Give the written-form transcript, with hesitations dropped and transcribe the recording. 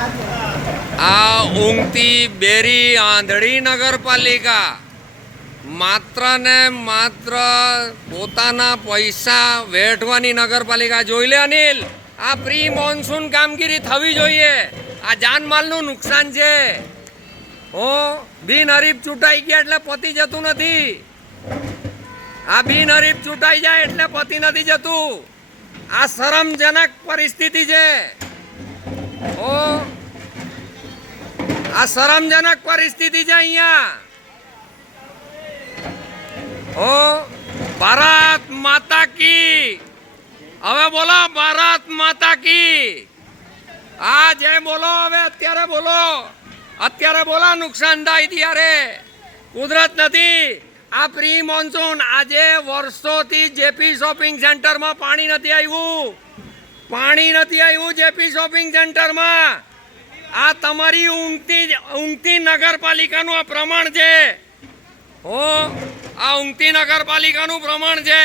આ ઊંઘતી બેરી આંધળી નગરપાલિકા માત્ર ને માત્ર પોતાના પૈસા વેઠવાની નગરપાલિકા. જોઈ લે અનિલ, આ પ્રી મોન્સૂન કામગીરી થવી જોઈએ. આ જાનમાલનું નુકસાન છે. બિનહરીફ ચૂંટાઈ ગયા એટલે પતી જતું નથી. આ બિનહરીફ ચૂંટાઈ જાય એટલે પતી નથી જતું. આ શરમજનક પરિસ્થિતિ છે. આ શરમજનક પરિસ્થિતિ છે અહીંયા. ભારત માતા કી. હવે બોલો ભારત માતા કી. આ જે બોલો હવે અત્યારે બોલો. અત્યારે બોલા નુકસાન થાય ત્યારે કુદરત નથી. આ પ્રી મોન્સૂન આજે વર્ષોથી જેપી શોપિંગ સેન્ટરમાં પાણી નથી આવ્યું. પાણી નથી આવ્યું જેપી શોપિંગ સેન્ટરમાં. આ તમારી ઊંઘતી નગરપાલિકાનું આ પ્રમાણ છે. આ ઊંઘતી નગરપાલિકાનું પ્રમાણ છે.